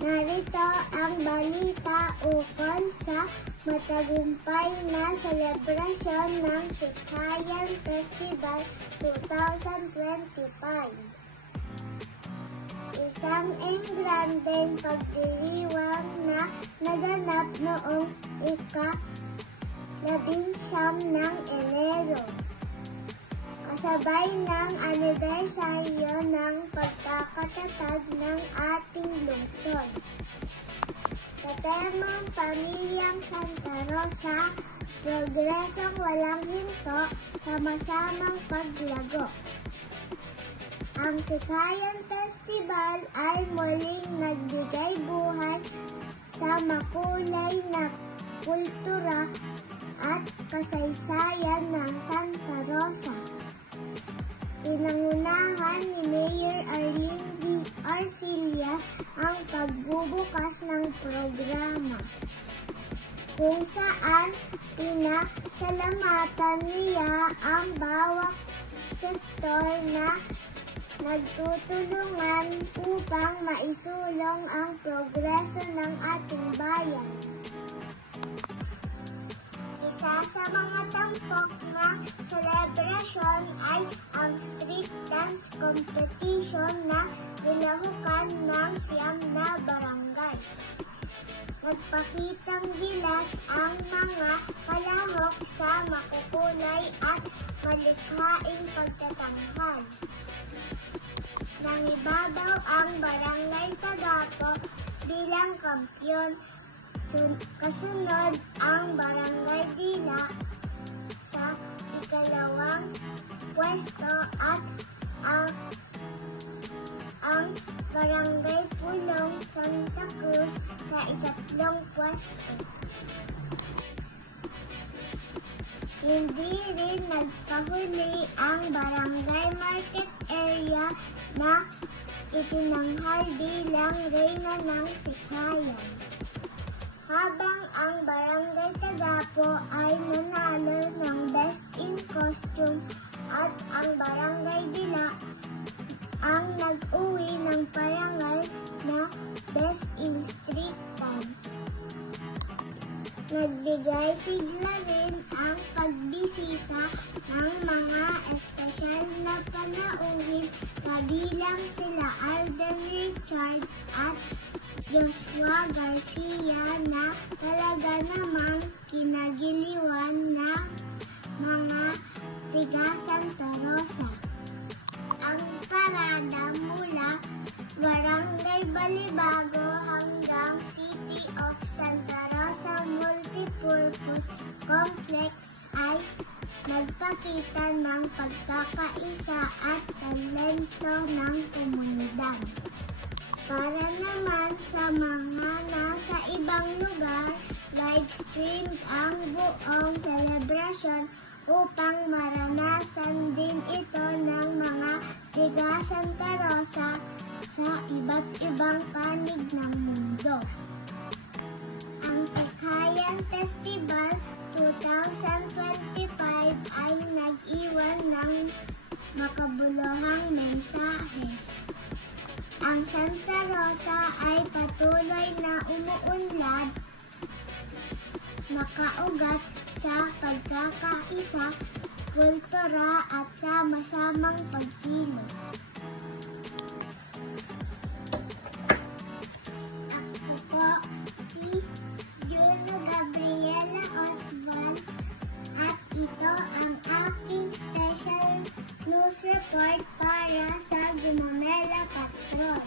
Narito ang balita ukol sa matagumpay na selebrasyon ng Sikayan Festival 2025. Isang engrandeng pagdiriwang na naganap noong ika-19 ng Enero. Kasabay ng anibersaryo ng pagkakatatag ng ating lungsod. Sa temang Pamilyang Santa Rosa, progresong walang hinto, sama-samang paglago. Ang Sikayan Festival ay muling nagbigay buhay sa makulay na kultura at kasaysayan ng Santa Rosa. Pinangunahan ni Mayor Arlene V. Arcillas ang pagbubukas ng programa, kung saan pinasalamatan niya ang bawat sektor na nagtutulungan upang maisulong ang progreso ng ating bayan. Isa sa mga tampok na selebrasyon ay ang street dance competition na nilahukan ng 9 na barangay. Nagpakitang gilas ang mga kalahok sa makukulay at malikhaing pagtatanghal. Nangibabaw ang Barangay Tagapo bilang kampyon. Kasunod ang Barangay Dila sa ikalawang pwesto at ang Barangay Pulong Santa Cruz sa ikatlong pwesto. Hindi rin nagpahuli ang Barangay Market Area na itinanghal bilang Reyna ng Sikayan. Habang ang Barangay Tagapo ay nanalo ng Best in Costume at ang Barangay Dila ang nag-uwi ng parangal na Best in Street Dance. Nagbigay sigla rin ang pagbisita ng mga espesyal na panauhin kabilang sila Alden Richards at Joshua Garcia na talaga namang kinagiliwan ng mga tiga Santa Rosa. Ang parada mula Barangay Balibago hanggang City of Santa Rosa Multipurpose Complex ay nagpakita ng pagkakaisa at talento ng komunidad. Para naman sa mga nasa ibang lugar, live-stream ang buong selebrasyon upang maranasan din ito ng mga tiga Santa Rosa sa iba't ibang panig ng mundo. Ang Sikayan Festival 2025 ay nag-iwan ng makabuluhang mensahe. Ang Santa Rosa ay patuloy na umuunlad, makaugat sa pagkakaisa, kultura at sama-samang pagkilos. Ako po si Juno Gabriela Osman at ito ang aking special news report para sa Gumamela Patrol.